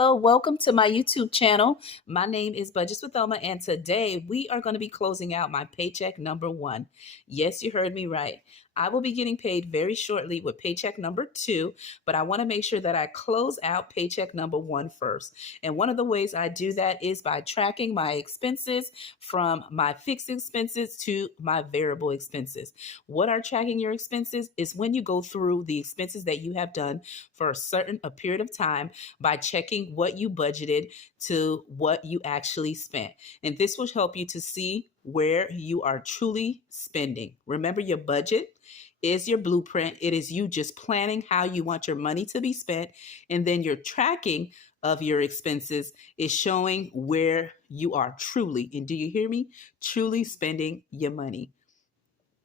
hello. Welcome to my YouTube channel. My name is Budgets with Elma, and today we are going to be closing out my paycheck number 1. Yes, you heard me right. I will be getting paid very shortly with paycheck number 2, but I want to make sure that I close out paycheck number 1 first. And one of the ways I do that is by tracking my expenses from my fixed expenses to my variable expenses. What are tracking your expenses is when you go through the expenses that you have done for a period of time by checking what you budgeted to what you actually spent. And this will help you to see where you are truly spending. Remember, your budget is your blueprint. It is you just planning how you want your money to be spent. And then your tracking of your expenses is showing where you are truly, and do you hear me? Truly spending your money.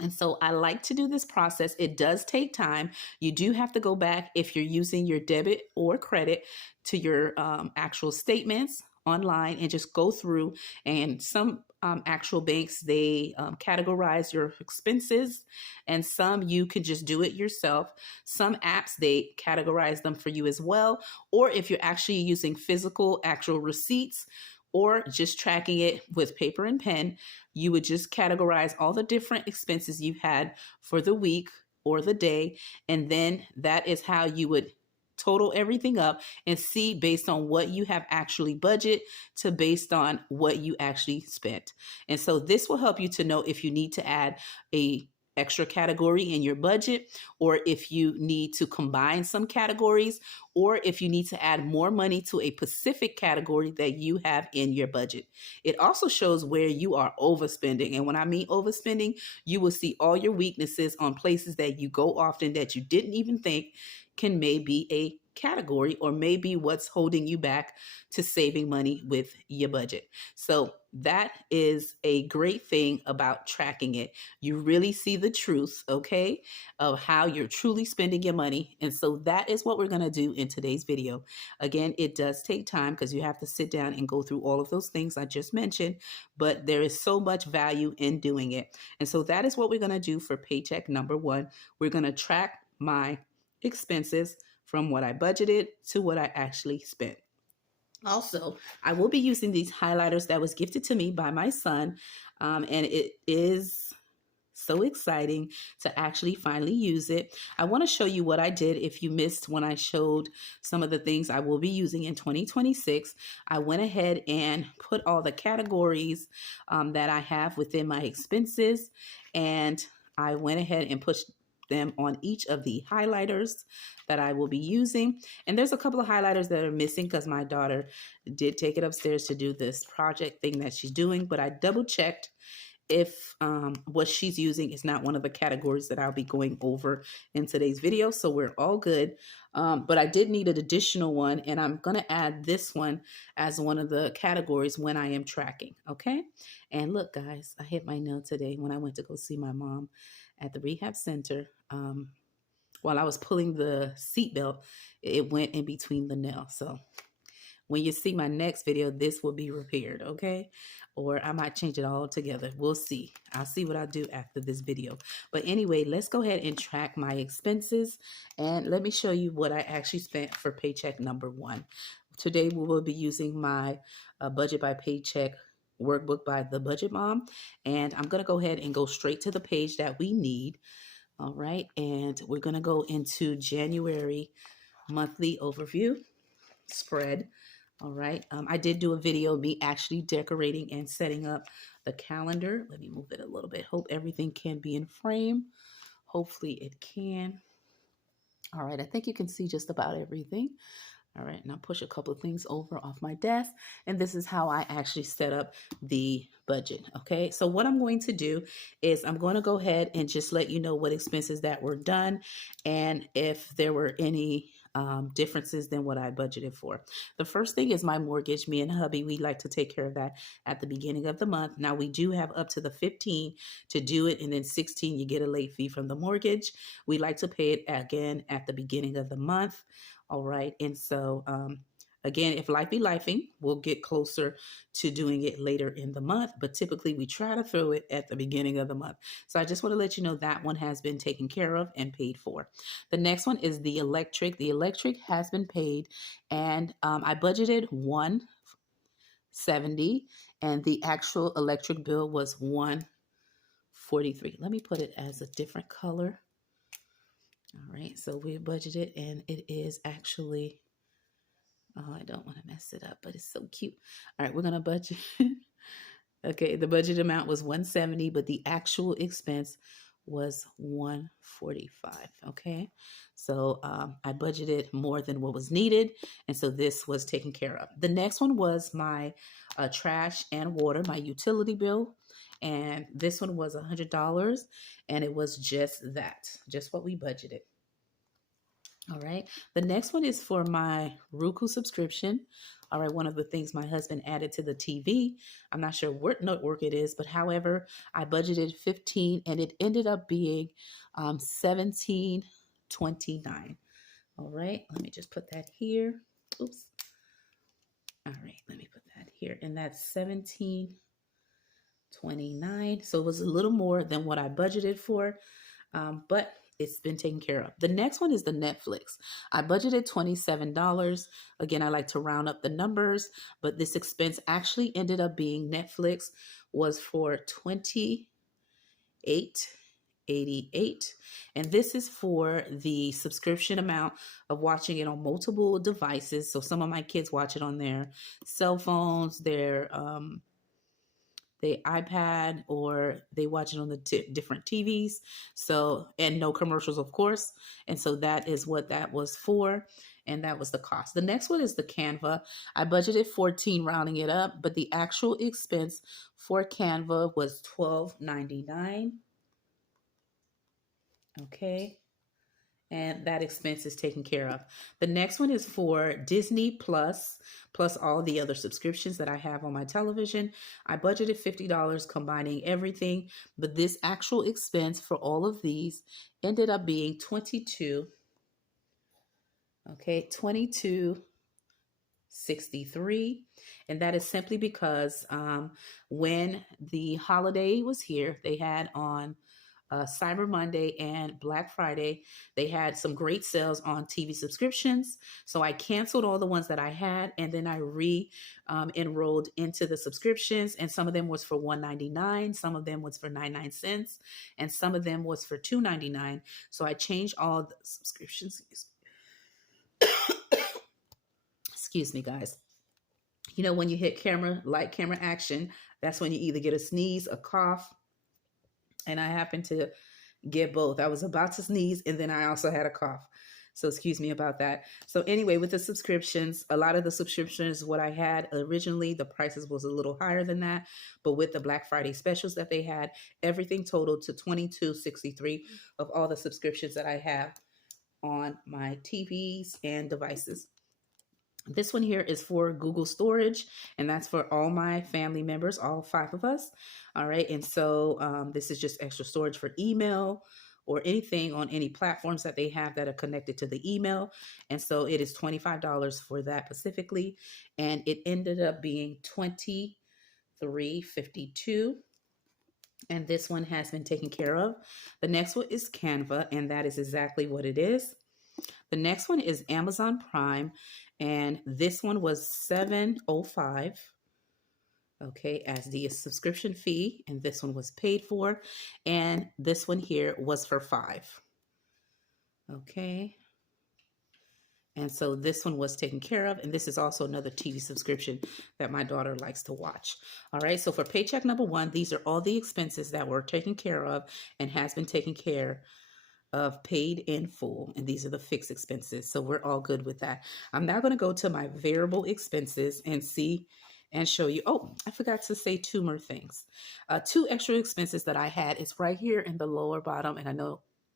And so I like to do this process. It does take time. You do have to go back if you're using your debit or credit to your actual statements online and just go through. And some actual banks, they categorize your expenses, and some you can just do it yourself. Some apps, they categorize them for you as well. Or if you're actually using physical actual receipts, or just tracking it with paper and pen, you would just categorize all the different expenses you've had for the week or the day. And then that is how you would total everything up and see based on what you have actually budget to based on what you actually spent. And so this will help you to know if you need to add a extra category in your budget, or if you need to combine some categories, or if you need to add more money to a specific category that you have in your budget. It also shows where you are overspending. And when I mean overspending, you will see all your weaknesses on places that you go often that you didn't even think can maybe a category or maybe what's holding you back to saving money with your budget. So that is a great thing about tracking it. You really see the truth, okay, of how you're truly spending your money. And so that is what we're going to do in today's video. Again, it does take time because you have to sit down and go through all of those things I just mentioned, but there is so much value in doing it. And so that is what we're going to do for paycheck number 1. We're going to track my expenses from what I budgeted to what I actually spent. Also, I will be using these highlighters that was gifted to me by my son, and it is so exciting to actually finally use it. I want to show you what I did if you missed when I showed some of the things I will be using in 2026. I went ahead and put all the categories that I have within my expenses, and I went ahead and pushed them on each of the highlighters that I will be using. And there's a couple of highlighters that are missing because my daughter did take it upstairs to do this project thing that she's doing, but I double checked if what she's using is not one of the categories that I'll be going over in today's video. So we're all good. But I did need an additional one, and I'm going to add this one as one of the categories when I am tracking. Okay. And look, guys, I hit my nail today when I went to go see my mom at the rehab center. While I was pulling the seatbelt, it went in between the nail. So when you see my next video, this will be repaired, okay? Or I might change it all together. We'll see. I'll see what I'll do after this video. But anyway, let's go ahead and track my expenses. And let me show you what I actually spent for paycheck number 1. Today, we will be using my Budget by Paycheck Workbook by the Budget Mom. And I'm going to go ahead and go straight to the page that we need. All right. And we're going to go into January monthly overview spread. All right. I did do a video of me actually decorating and setting up the calendar. Let me move it a little bit. Hope everything can be in frame. Hopefully it can. All right. I think you can see just about everything. All right. Now push a couple of things over off my desk. And this is how I actually set up the budget. Okay. So what I'm going to do is I'm going to go ahead and just let you know what expenses that were done and if there were any differences than what I budgeted for. The first thing is my mortgage. Me and hubby, we like to take care of that at the beginning of the month. Now we do have up to the 15 to do it, and then 16 you get a late fee from the mortgage. We like to pay it again at the beginning of the month. All right, and so Again, if life be lifing, we'll get closer to doing it later in the month, but typically we try to throw it at the beginning of the month. So I just want to let you know that one has been taken care of and paid for. The next one is the electric. The electric has been paid, and I budgeted 170, and the actual electric bill was 143. Let me put it as a different color. All right, so we budgeted, and it is actually, oh, I don't want to mess it up, but it's so cute. All right, we're going to budget. Okay, the budget amount was 170, but the actual expense was 145. Okay, so I budgeted more than what was needed, and so this was taken care of. The next one was my trash and water, my utility bill, and this one was $100, and it was just that, just what we budgeted. All right. The next one is for my Roku subscription. All right. One of the things my husband added to the TV. I'm not sure what network it is, but however, I budgeted 15 and it ended up being 17.29. All right. Let me just put that here. Oops. All right. Let me put that here. And that's 17.29. So it was a little more than what I budgeted for. But it's been taken care of. The next one is the Netflix. I budgeted $27. Again, I like to round up the numbers, but this expense actually ended up being, Netflix was for $28.88. And this is for the subscription amount of watching it on multiple devices. So some of my kids watch it on their cell phones, their the iPad, or they watch it on the different TVs. So, and no commercials, of course. And so that is what that was for. And that was the cost. The next one is the Canva. I budgeted 14, rounding it up, but the actual expense for Canva was $12.99. Okay. And that expense is taken care of. The next one is for Disney Plus all the other subscriptions that I have on my television. I budgeted $50 combining everything, but this actual expense for all of these ended up being $22.63. And that is simply because when the holiday was here, they had on Cyber Monday and Black Friday, they had some great sales on TV subscriptions. So I canceled all the ones that I had, and then I enrolled into the subscriptions. And some of them was for $1.99, some of them was for 99 cents, and some of them was for $2.99. So I changed all the subscriptions. Excuse me, guys. You know, when you hit camera action, that's when you either get a sneeze, a cough, and I happened to get both. I was about to sneeze, and then I also had a cough. So excuse me about that. So anyway, with the subscriptions, a lot of the subscriptions, what I had originally, the prices was a little higher than that. But with the Black Friday specials that they had, everything totaled to $22.63 of all the subscriptions that I have on my TVs and devices. This one here is for Google storage, and that's for all my family members, all 5 of us. All right. And so this is just extra storage for email or anything on any platforms that they have that are connected to the email. And so it is $25 for that specifically. And it ended up being $23.52. And this one has been taken care of. The next one is Canva, and that is exactly what it is. The next one is Amazon Prime, and this one was $7.05, okay, as the subscription fee, and this one was paid for, and this one here was for $5, okay. And so this one was taken care of, and this is also another TV subscription that my daughter likes to watch. All right, so for paycheck number 1, these are all the expenses that were taken care of and has been taken care of, paid in full, and these are the fixed expenses. So we're all good with that. I'm now going to go to my variable expenses and see and show you. Oh, I forgot to say 2 more things. 2 extra expenses that I had. It's right here in the lower bottom, and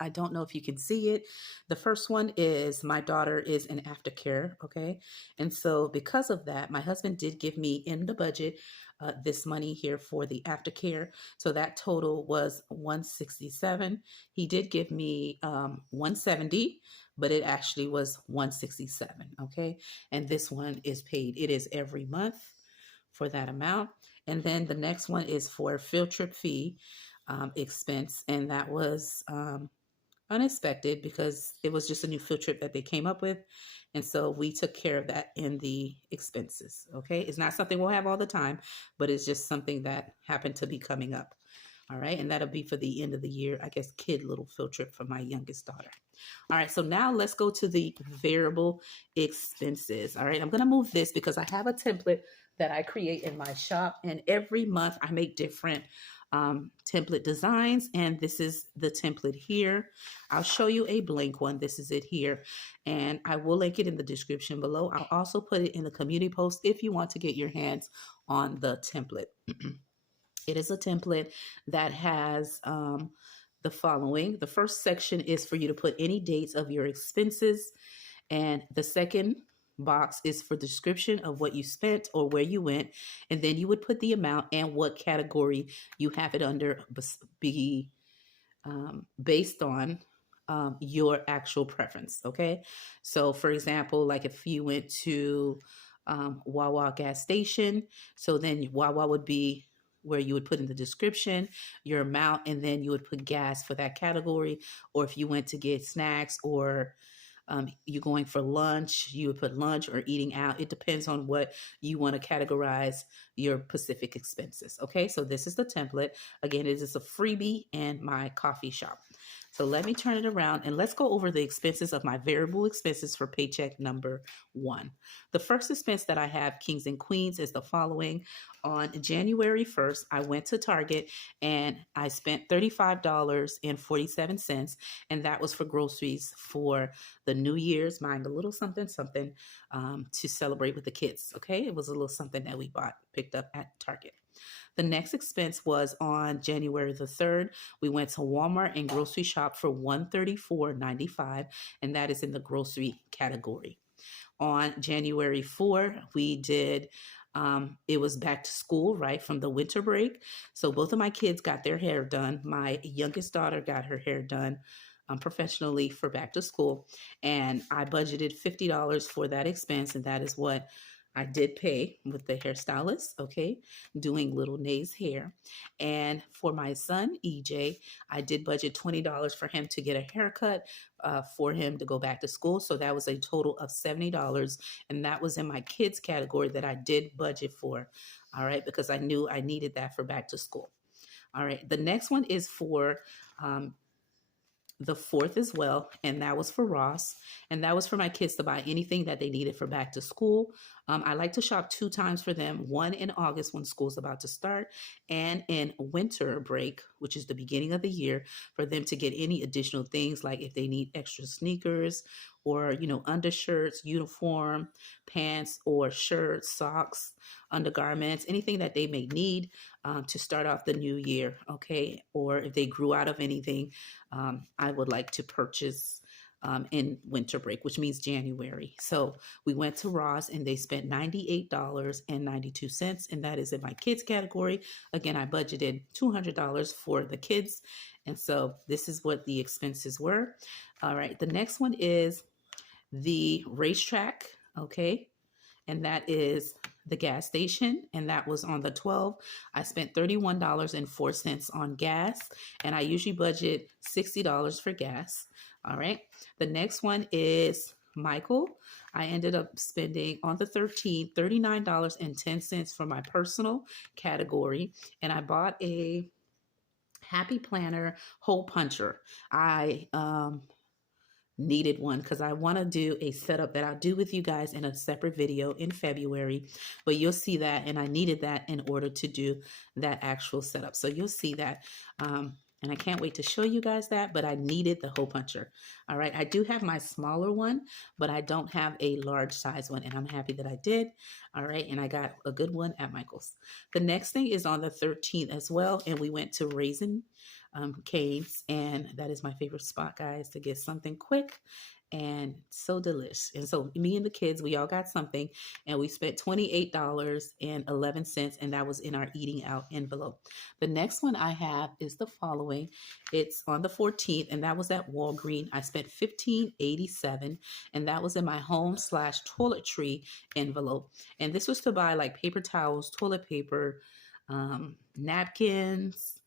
I don't know if you can see it. The first one is my daughter is in aftercare, okay? And so because of that, my husband did give me in the budget this money here for the aftercare. So that total was $167. He did give me $170, but it actually was $167. Okay. And this one is paid. It is every month for that amount. And then the next one is for field trip fee expense. And that was unexpected because it was just a new field trip that they came up with. And so we took care of that in the expenses. Okay. It's not something we'll have all the time, but it's just something that happened to be coming up. All right. And that'll be for the end of the year, I guess, kid little field trip for my youngest daughter. All right. So now let's go to the variable expenses. All right. I'm going to move this because I have a template that I create in my shop. And every month I make different template designs. And this is the template here. I'll show you a blank one. This is it here. And I will link it in the description below. I'll also put it in the community post if you want to get your hands on the template. It is a template that has the following. The first section is for you to put any dates of your expenses. And the second box is for description of what you spent or where you went. And then you would put the amount and what category you have it under, based on your actual preference. Okay. So for example, like if you went to Wawa gas station, so then Wawa would be where you would put in the description, your amount, and then you would put gas for that category. Or if you went to get snacks or you're going for lunch, you would put lunch or eating out. It depends on what you want to categorize your specific expenses. Okay, so this is the template. Again, it is a freebie and my coffee shop. So let me turn it around and let's go over the expenses of my variable expenses for paycheck number 1. The first expense that I have, kings and queens, is the following. On January 1st, I went to Target and I spent $35.47, and that was for groceries for the New Year's, buying a little something to celebrate with the kids. Okay, it was a little something that we picked up at Target. The next expense was on January the 3rd. We went to Walmart and grocery shop for $134.95, and that is in the grocery category. On January 4th, we did, it was back to school, right, from the winter break. So both of my kids got their hair done. My youngest daughter got her hair done professionally for back to school. And I budgeted $50 for that expense, and that is what I did pay with the hairstylist, okay, doing little Nay's hair. And for my son, EJ, I did budget $20 for him to get a haircut for him to go back to school. So that was a total of $70. And that was in my kids category that I did budget for, all right, because I knew I needed that for back to school. All right, the next one is for the 4th as well, and that was for Ross, and that was for my kids to buy anything that they needed for back to school. I like to shop 2 times for them, one in August when school's about to start, and in winter break, which is the beginning of the year, for them to get any additional things, like if they need extra sneakers or, undershirts, uniform, pants or shirts, socks, undergarments, anything that they may need to start off the new year, okay? Or if they grew out of anything, I would like to purchase in winter break, which means January. So we went to Ross and they spent $98.92, and that is in my kids category. Again, I budgeted $200 for the kids. And so this is what the expenses were. All right. The next one is the racetrack. Okay. And that is the gas station, and that was on the 12th. I spent $31.04 on gas, and I usually budget $60 for gas. All right. The next one is Michael. I ended up spending on the 13th $39.10 for my personal category, and I bought a Happy Planner hole puncher. I needed one because I want to do a setup that I'll do with you guys in a separate video in February, but you'll see that, and I needed that in order to do that actual setup. So you'll see that, and I can't wait to show you guys that, but I needed the hole puncher. All right, I do have my smaller one, but I don't have a large size one, and I'm happy that I did. All right, and I got a good one at Michael's. The next thing is on the 13th as well, and we went to Raisin Cane's, and that is my favorite spot, guys, to get something quick and so delish. And so me and the kids, we all got something, and we spent $28.11, and that was in our eating out envelope. The next one I have is the following. It's on the 14th, and that was at Walgreens. I spent $15.87, and that was in my home/toiletry envelope. And this was to buy like paper towels, toilet paper, napkins,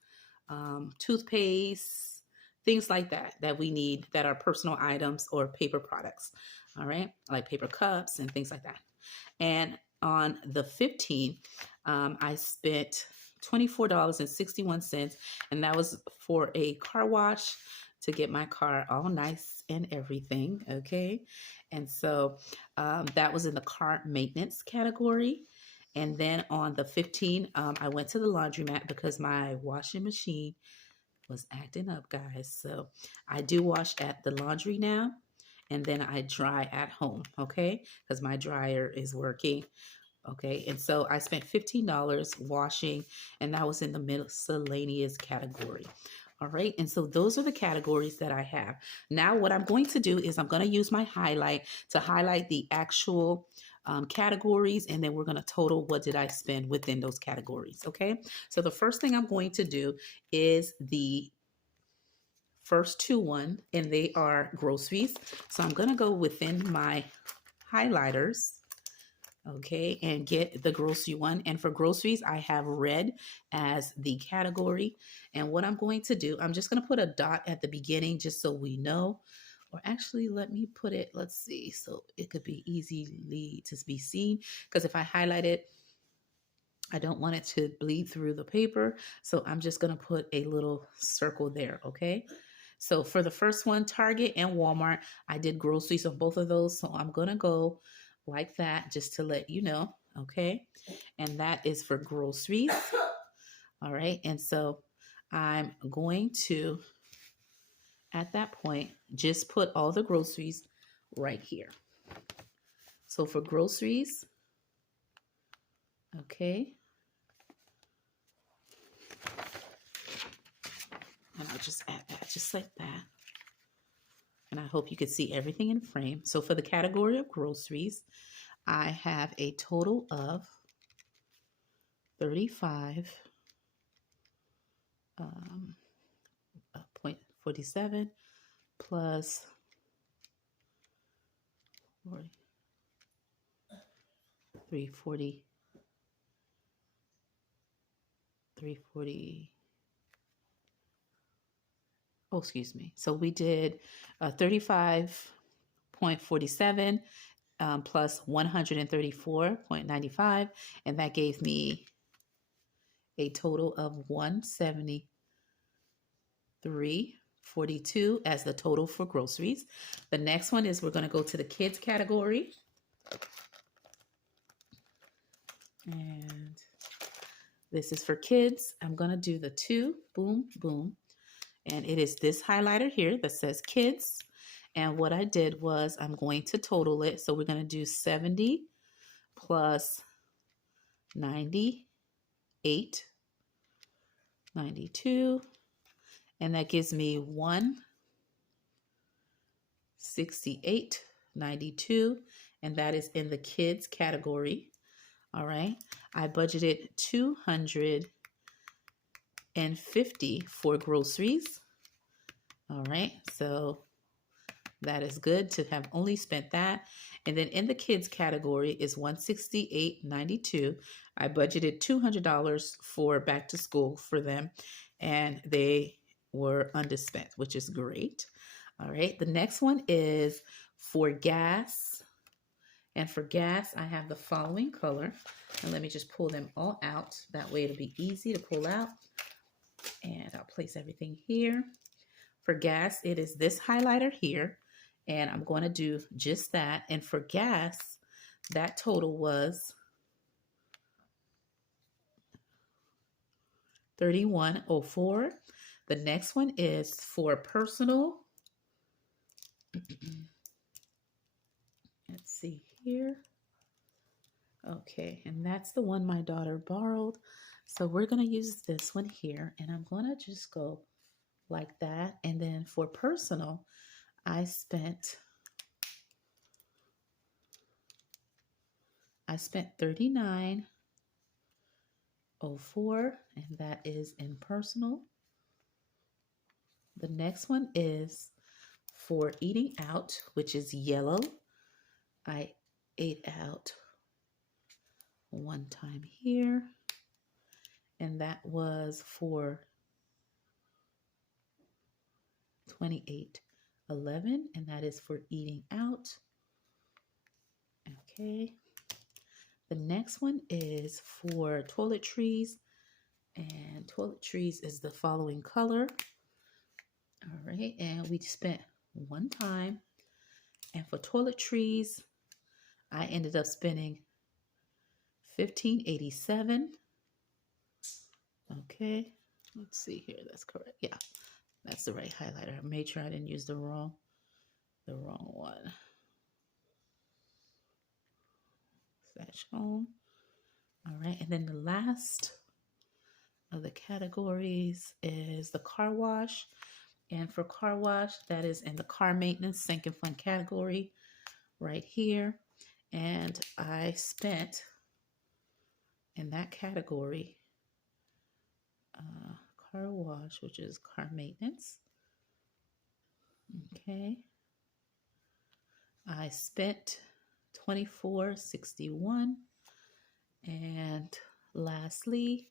toothpaste, things like that we need that are personal items or paper products. All right, like paper cups and things like that. And on the 15th, I spent $24.61, and that was for a car wash to get my car all nice and everything. Okay, and so that was in the car maintenance category. And then on the 15th, I went to the laundromat because my washing machine was acting up, guys. So I do wash at the laundry now, and then I dry at home, okay? Because my dryer is working, okay? And so I spent $15 washing, and that was in the miscellaneous category. All right, and so those are the categories that I have. Now what I'm going to do is I'm going to use my highlight to highlight the actual categories, and then we're going to total what did I spend within those categories. Okay, so the first thing I'm going to do is the first two, and they are groceries. So I'm going to go within my highlighters, okay, and get the grocery one. And for groceries, I have red as the category. And what I'm going to do, I'm just going to put a dot at the beginning just so we know. Or actually, let me put it, let's see, so it could be easily to be seen. Because if I highlight it, I don't want it to bleed through the paper. So I'm just going to put a little circle there, okay? So for the first one, Target and Walmart, I did groceries on both of those. So I'm going to go like that just to let you know, okay? And that is for groceries. All right, and so I'm going to, at that point, just put all the groceries right here. So for groceries, okay, and I'll just add that just like that. And I hope you can see everything in frame. So for the category of groceries, I have a total of 35.47 plus 340, oh, excuse me. So we did 35.47 plus 134.95, and that gave me a total of 173.42 as the total for groceries. The next one is we're going to go to the kids category. And this is for kids. I'm going to do the 2, boom, boom. And it is this highlighter here that says kids. And what I did was I'm going to total it. So we're going to do 70 plus 98, 92. And that gives me 168.92. And that is in the kids category. All right. I budgeted $250 for groceries. All right. So that is good to have only spent that. And then in the kids category is $168.92. I budgeted $200 for back to school for them, and they were underspent, which is great. All right. The next one is for gas. And for gas, I have the following color. And let me just pull them all out. That way it'll be easy to pull out. And I'll place everything here. For gas, it is this highlighter here. And I'm going to do just that. And for gas, that total was $31.04. The next one is for personal. Let's see here. Okay, and that's the one my daughter borrowed. So we're going to use this one here, and I'm going to just go like that. And then for personal, I spent I spent $39.04, and that is in personal. The next one is for eating out, which is yellow. I ate out one time here, and that was for $28.11, and that is for eating out. Okay. The next one is for toiletries, and toiletries is the following color. All right, and we spent one time, and for toiletries, I ended up spending $15.87. Okay, let's see here. That's correct. Yeah, that's the right highlighter. I made sure I didn't use the wrong one. Slash home. All right, and then the last of the categories is the car wash. And for car wash, that is in the car maintenance sink and fund category right here. And I spent in that category car wash, which is car maintenance. Okay. I spent $24.61. And lastly,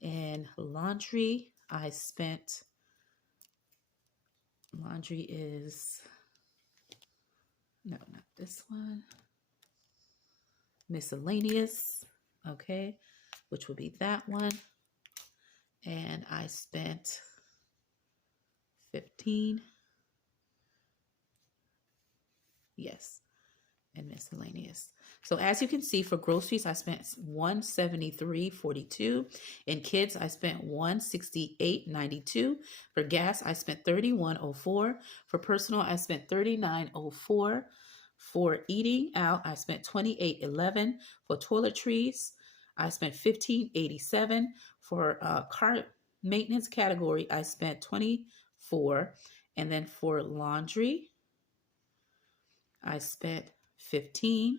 in laundry, I spent, laundry is, no, not this one, miscellaneous, okay, which would be that one. And I spent 15, yes, and miscellaneous. So as you can see, for groceries, I spent $173.42. In kids, I spent $168.92. For gas, I spent $31.04. For personal, I spent $39.04. For eating out, I spent $28.11. For toiletries, I spent $15.87. For car maintenance category, I spent $24. And then for laundry, I spent $15.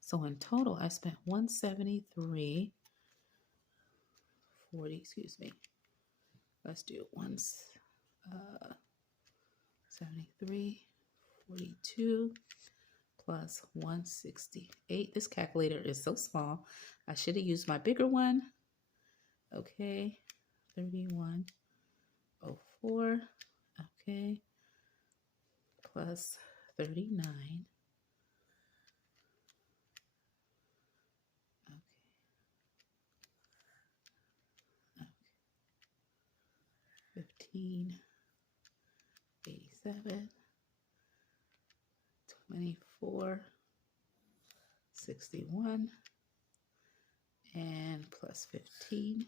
So in total, I spent $173.40. Excuse me. Let's do $73.42 plus $168. This calculator is so small. I should have used my bigger one. Okay, $31.04. Okay, plus 39. $15.87, $24.61, and plus 15.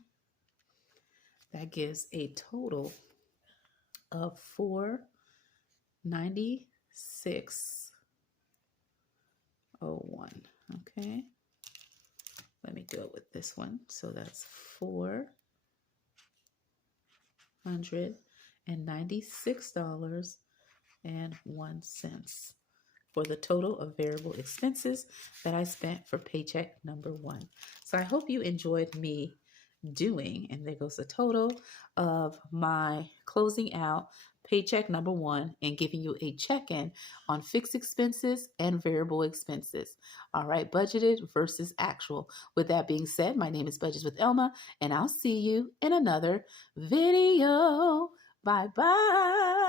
That gives a total of $496.01. Okay, let me do it with this one. So that's $496.01 for the total of variable expenses that I spent for paycheck number one. So I hope you enjoyed me doing, and there goes the total of my closing out paycheck number one and giving you a check-in on fixed expenses and variable expenses. All right, budgeted versus actual. With that being said, my name is Budgets with Elma, and I'll see you in another video. Bye-bye.